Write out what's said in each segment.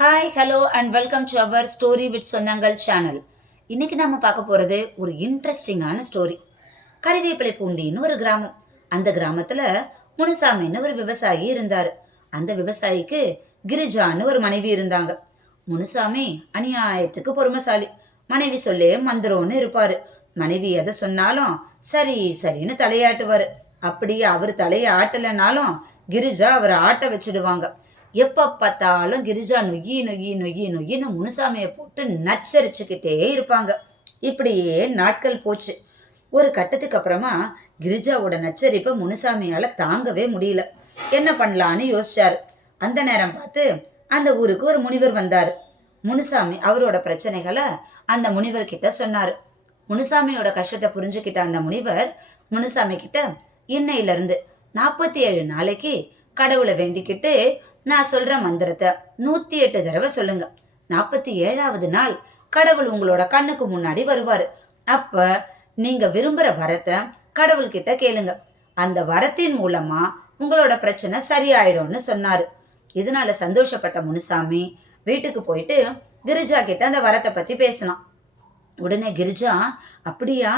Hi hello and welcome to our story with சொந்தங்கள் channel. இன்னைக்கு நாம பார்க்க போறது ஒரு இன்ட்ரெஸ்டிங்கான ஸ்டோரி. கறிவேப்பிலை பூண்டின்னு ஒரு கிராமம். அந்த கிராமத்துல முனுசாமின்னு ஒரு விவசாயி இருந்தாரு. அந்த விவசாயிக்கு கிரிஜான்னு ஒரு மனைவி இருந்தாங்க. முனுசாமி அநியாயத்துக்கு பொறுமைசாலி. மனைவி சொல்லே மந்திரம்னு இருப்பாரு. மனைவி எதை சொன்னாலும் சரி சரின்னு தலையாட்டுவாரு. அப்படியே அவர் தலையை ஆட்டலைனாலும் கிரிஜா அவரை ஆட்ட வச்சுடுவாங்க. எப்ப பார்த்தாலும் கிரிஜா நொய்யி நொய்யி நொய்யி நொய்யின்னு முனுசாமியை போட்டு நச்சரிச்சுக்கிட்டே இருப்பாங்க. இப்படியே நாட்கள் போச்சு. ஒரு கட்டத்துக்கு அப்புறமா கிரிஜாவோட நச்சரிப்பை முனுசாமியால தாங்கவே முடியல. என்ன பண்ணலான்னு யோசிச்சாரு. அந்த நேரம் பார்த்து அந்த ஊருக்கு ஒரு முனிவர் வந்தாரு. முனுசாமி அவரோட பிரச்சனைகளை அந்த முனிவர் கிட்ட சொன்னாரு. முனுசாமியோட கஷ்டத்தை புரிஞ்சுக்கிட்ட அந்த முனிவர் முனுசாமி கிட்ட இன்னையில இருந்து 47 நாளைக்கு கடவுளை வேண்டிக்கிட்டு நான் சொல்ற மந்திரத்தை 108 தடவை சொல்லுங்க. 47வது நாள் கடவுள் உங்களோட கண்ணுக்கு முன்னாடி வருவாரு. அப்ப நீங்க விரும்புற வரத்தை கடவுள்கிட்ட கேளுங்க. அந்த வரத்தின் மூலமா உங்களோட பிரச்சனை சரியாயிடும்னு சொன்னாரு. இதனால சந்தோஷப்பட்ட முனுசாமி வீட்டுக்கு போயிட்டு கிரிஜா கிட்ட அந்த வரத்தை பத்தி பேசினான். உடனே கிரிஜா அப்படியா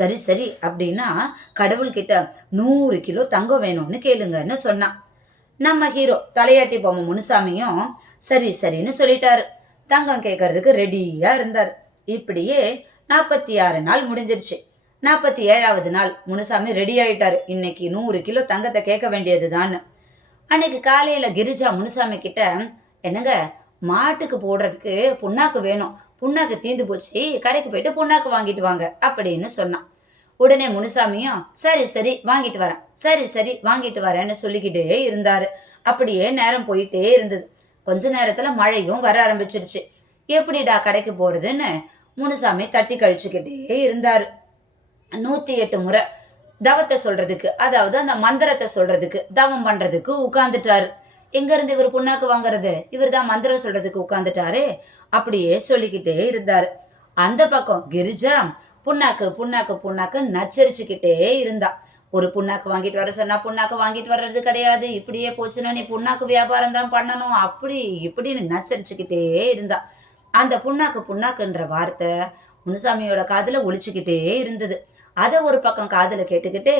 சரி சரி அப்படின்னா கடவுள்கிட்ட 100 கிலோ தங்கம் வேணும்னு கேளுங்கன்னு சொன்னான். நம்ம ஹீரோ தலையாட்டி பொம்மை முனுசாமியும் சரி சரின்னு சொல்லிட்டாரு. தங்கம் கேட்கறதுக்கு ரெடியா இருந்தார். இப்படியே 46 நாள் முடிஞ்சிருச்சு. 47வது நாள் முனுசாமி ரெடி ஆயிட்டாரு. இன்னைக்கு 100 கிலோ தங்கத்தை கேட்க வேண்டியதுதான். அன்னைக்கு காலையில கிரிஜா முனுசாமி கிட்ட என்னங்க மாட்டுக்கு போடுறதுக்கு புண்ணாக்கு வேணும், புண்ணாக்கு தீந்து போச்சு, கடைக்கு போயிட்டு புண்ணாக்கு வாங்கிட்டு வாங்க அப்படின்னு சொன்னான். உடனே முனுசாமியும் சரி சரி வாங்கிட்டு வரேன், சரி சரி வாங்கிட்டு வரேன்னு சொல்லிக்கிட்டே இருந்தாரு. அப்படியே நேரம் போயிட்டே இருந்தது. கொஞ்ச நேரத்துல மழையும் வர ஆரம்பிச்சிருச்சு. எப்படிடா கடைக்கு போறதுன்னு முனுசாமி தட்டி கழிச்சுக்கிட்டே இருந்தாரு. 108 முறை தவத்தை சொல்றதுக்கு, அதாவது அந்த மந்திரத்தை சொல்றதுக்கு, தவம் பண்றதுக்கு உட்கார்ந்துட்டாரு. எங்க இருந்து இவர் புண்ணாக்கு வாங்குறது, இவர் தான் மந்திரம் சொல்றதுக்கு உட்கார்ந்துட்டாரு. அப்படியே சொல்லிக்கிட்டே இருந்தாரு. அந்த பக்கம் கிரிஜா புண்ணாக்கு புண்ணாக்கு புண்ணாக்கு நச்சரிச்சுக்கிட்டே இருந்தா. ஒரு புண்ணாக்கு வாங்கிட்டு வர சொன்னா புண்ணாக்கு வாங்கிட்டு வர்றது கிடையாது, இப்படியே போச்சுன்னா நீ புண்ணாக்கு வியாபாரம் தான் பண்ணணும், அப்படி இப்படின்னு நச்சரிச்சுக்கிட்டே இருந்தா. அந்த புண்ணாக்கு புண்ணாக்குன்ற வார்த்தை முனுசாமியோட காதுல ஒழிச்சுக்கிட்டே இருந்தது. அதை ஒரு பக்கம் காதுல கேட்டுக்கிட்டே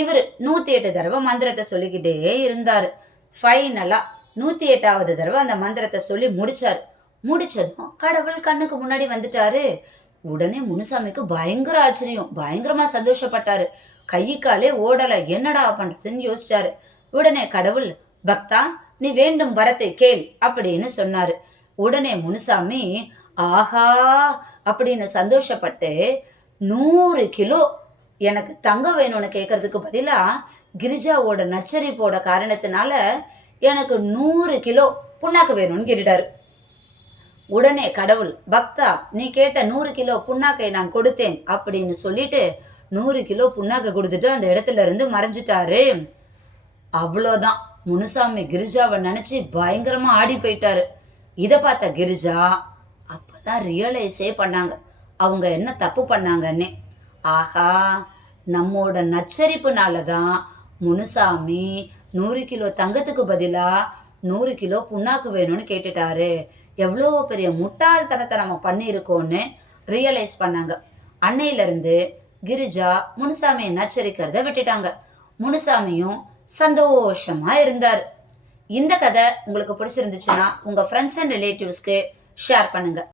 இவர் 108 தடவை மந்திரத்தை சொல்லிக்கிட்டே இருந்தாரு. ஃபைனலா 108வது தடவை அந்த மந்திரத்தை சொல்லி முடிச்சாரு. முடிச்சதும் கடவுள் கண்ணுக்கு முன்னாடி வந்துட்டாரு. உடனே முனுசாமிக்கு பயங்கர ஆச்சரியம், பயங்கரமா சந்தோஷப்பட்டாரு. கை காலே ஓடல, என்னடா பண்றதுன்னு யோசிச்சாரு. உடனே கடவுள் பக்தா நீ வேண்டும் வரத்தை கேள் அப்படின்னு சொன்னாரு. உடனே முனுசாமி ஆஹா அப்படின்னு சந்தோஷப்பட்டு 100 கிலோ எனக்கு தங்கம் வேணும்னு கேட்கறதுக்கு பதிலா கிரிஜாவோட நச்சரிப்போட காரணத்தினால எனக்கு 100 கிலோ புண்ணாக்கு வேணும்னு கேட்டுட்டாரு. உடனே கடவுள் பக்தா நீ கேட்ட 100 கிலோ புண்ணாக்கை நான் கொடுத்தேன் அப்படின்னு சொல்லிட்டு 100 கிலோ புண்ணாக்கை கொடுத்துட்டு அந்த இடத்துல இருந்து மறைஞ்சிட்டாரு. அவ்வளோதான். முனுசாமி கிரிஜாவை நினைச்சு பயங்கரமா ஆடி போயிட்டாரு. இதை பார்த்த கிரிஜா அப்பதான் ரியலைஸே பண்ணாங்க அவங்க என்ன தப்பு பண்ணாங்கன்னு. ஆஹா நம்மோட நச்சரிப்புனாலதான் முனுசாமி 100 கிலோ தங்கத்துக்கு பதிலா 100 கிலோ புண்ணாக்கு வேணும்னு கேட்டுட்டாரு. எவ்வளோ பெரிய முட்டாள்தனத்தை நம்ம பண்ணியிருக்கோன்னு ரியலைஸ் பண்ணாங்க. அன்னையிலிருந்து கிரிஜா முனுசாமியை நச்சரிக்கிறத விட்டுட்டாங்க. முனுசாமியும் சந்தோஷமா இருந்தார். இந்த கதை உங்களுக்கு பிடிச்சிருந்துச்சுன்னா உங்க ஃப்ரெண்ட்ஸ் அண்ட் ரிலேட்டிவ்ஸ்க்கு ஷேர் பண்ணுங்க.